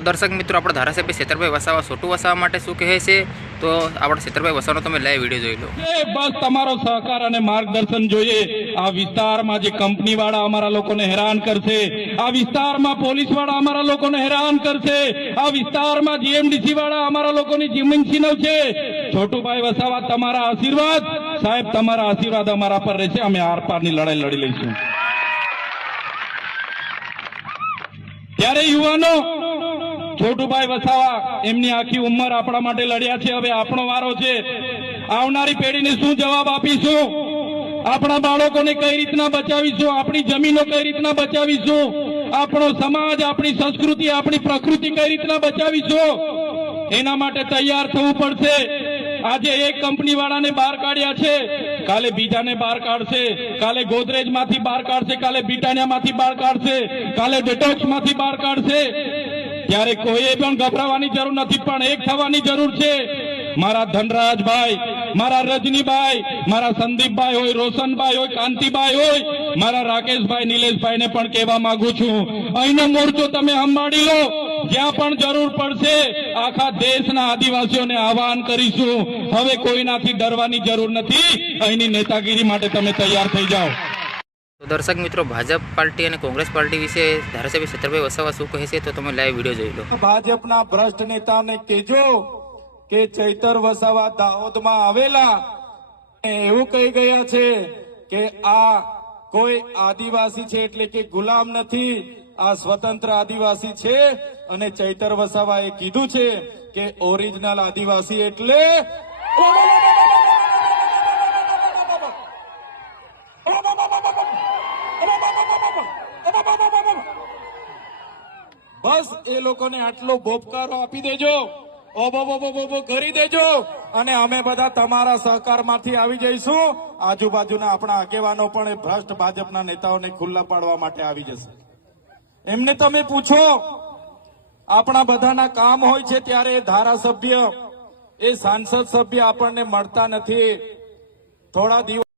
तो दर्शक मित्रों अपना धारासभ्य छेतरभाई वसावा छोटू वसावा माटे शुं कहे छे तो अपना छेतरभाई वसाવાનો તમે લાઈવ વિડિયો જોઈ લો। બસ તમારો સહકાર અને માર્ગદર્શન જોઈએ। આ વિસ્તારમાં જે કંપનીવાળા અમારા લોકોને હેરાન કરશે, આ વિસ્તારમાં પોલીસવાળા અમારા લોકોને હેરાન કરશે, આ વિસ્તારમાં જીએમડીસી વાળા અમારા લોકોની જમીન છીનવશે। છોટુભાઈ વસાવા તમારા આશીર્વાદ, સાહેબ તમારા આશીર્વાદ અમારા પર રહેશે। અમે આર પારની લડાઈ લડી લઈશું। ત્યારે યુવાનો छोटूभाई वसावा एमनी आखी उम्र आपणा माटे लड्या छे। हवे आपणो वारो छे। आवनारी पेढ़ीने शुं जवाब आपीशुं? आपणा बाळकोने कई रीतना बचावीशुं? आपणी जमीनो कई रीतना बचावीशुं? आपणो समाज, आपणी संस्कृति, आपणी प्रकृति कई रीतना बचावीशुं? एना माटे तैयार थवुं पड़शे। आजे एक कंपनी वाळाने बहार काढ्या छे, काले बीजाने बहार काढशे, काले गोदरेज मांथी बहार काढशे, काले ब्रिटानिया मांथी बहार काढशे, काले डेटॉक्स मांथी बहार काढशे। त्यारे कोई पण गभरावानी जरूर नहीं, पण एक थवानी जरूर छे। मारा धनराजभाई, मारा रजनीभाई, मारा संदीपभाई होय, रोशनभाई होय, कांतिभाई होय, मारा राकेशभाई, नीलेशभाई ने पण कहेवा मांगु छुं, अहींनो मोर्चो तमे संभाळी लो। ज्यां पण जरूर पड़शे आखा देशना आदिवासीओने आह्वान करीशुं। हवे कोईनाथी डरवानी जरूर नथी। अहींनी नेतागिरी माटे तमे तैयार थई जाओ। तो दर्शक मित्रों भाजप पार्टी और कांग्रेस पार्टी विषे धारासभ्य छेतरभाई वसावा शुं कहे छे तो तमे लाइव विडियो जोई लो। भाजपना भ्रष्ट नेताओने कहेजो के चैतर वसावा दाहोदमां आवेला एवुं कही गया छे के आ कोई आदिवासी छे एटले के गुलाम नथी, आ स्वतंत्र आदिवासी छे। अने चैतर वसावाए कीधुं छे के ओरिजिनल आदिवासी एटले बस ए लोकोने आटलो बोबकारो आपी देजो, ओबो करी देजो अने अमे बधा तमारा सहकारमांथी आवी जईशुं। आजुबाजुना आपणा आगेवानो पण ए भ्रष्ट भाजपना नेताओने खुल्ला पाडवा माटे आवी जशे। एमने तमे पूछो, आपणा बधाना काम होय छे त्यारे धारासभ्य, ए सांसद सभ्य आपणने मळता नथी। थोड़ा दिवस